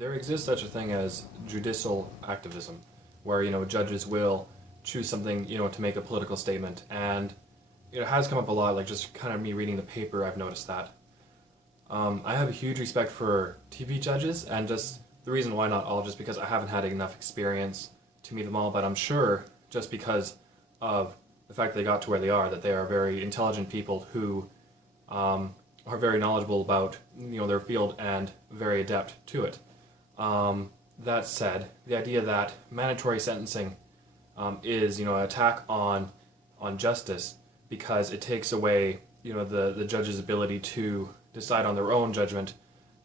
There exists such a thing as judicial activism, where judges will choose something to make a political statement, and it has come up a lot. Like just kind of me reading the paper, I've noticed that. I have a huge respect for TV judges, and just the reason why not all, just because I haven't had enough experience to meet them all, but I'm sure just because of the fact they got to where they are, that they are very intelligent people who are very knowledgeable about their field and very adept to it. That said, the idea that mandatory sentencing is an attack on justice because it takes away the judge's ability to decide on their own judgment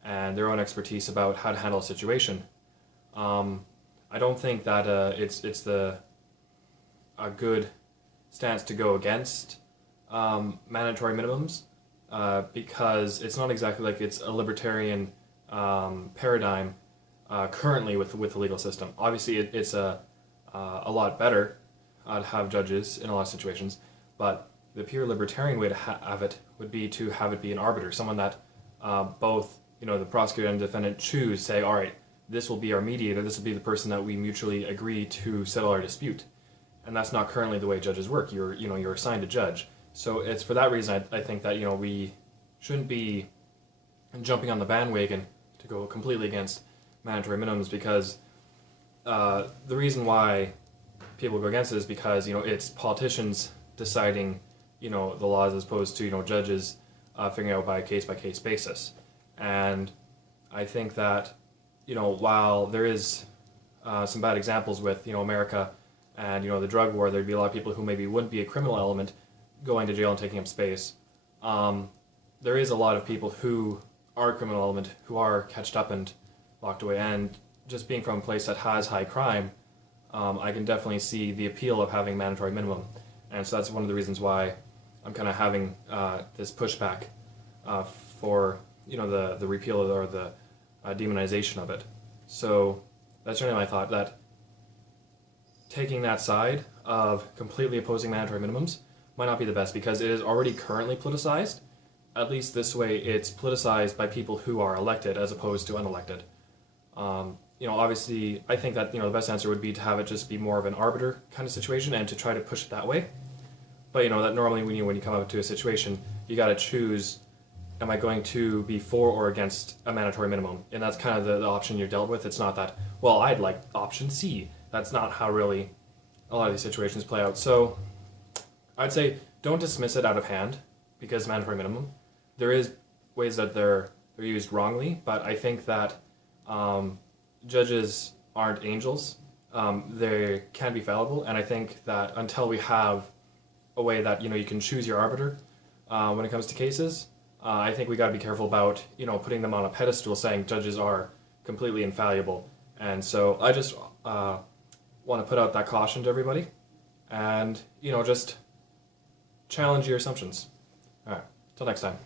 and their own expertise about how to handle a situation. I don't think that it's a good stance to go against mandatory minimums because it's not exactly like it's a libertarian paradigm currently with the legal system. Obviously, it's a lot better to have judges in a lot of situations, but the pure libertarian way to have it would be to have it be an arbiter, someone that both the prosecutor and defendant choose, say, all right, this will be our mediator, this will be the person that we mutually agree to settle our dispute. And that's not currently the way judges work. You're assigned a judge. So it's for that reason I think that we shouldn't be jumping on the bandwagon to go completely against mandatory minimums, because the reason why people go against it is because it's politicians deciding the laws as opposed to judges figuring out by a case basis. And I think that while there is some bad examples with America and the drug war, there'd be a lot of people who maybe wouldn't be a criminal element going to jail and taking up space. There is a lot of people who are a criminal element who are catched up and locked away, and just being from a place that has high crime, I can definitely see the appeal of having mandatory minimum. And so that's one of the reasons why I'm kind of having this pushback for the repeal or the demonization of it. So that's generally my thought, that taking that side of completely opposing mandatory minimums might not be the best, because it is already currently politicized. At least this way it's politicized by people who are elected as opposed to unelected. Obviously I think that the best answer would be to have it just be more of an arbiter kind of situation and to try to push it that way. But that normally when you come up to a situation, you got to choose, am I going to be for or against a mandatory minimum? And that's kind of the option you're dealt with. It's not that, well, I'd like option C. That's not how really a lot of these situations play out. So I'd say don't dismiss it out of hand because mandatory minimum. There is ways that they're used wrongly, but I think that judges aren't angels. They can be fallible, and I think that until we have a way that you can choose your arbiter when it comes to cases, I think we got to be careful about putting them on a pedestal, saying judges are completely infallible. And so I just want to put out that caution to everybody, and just challenge your assumptions. All right, till next time.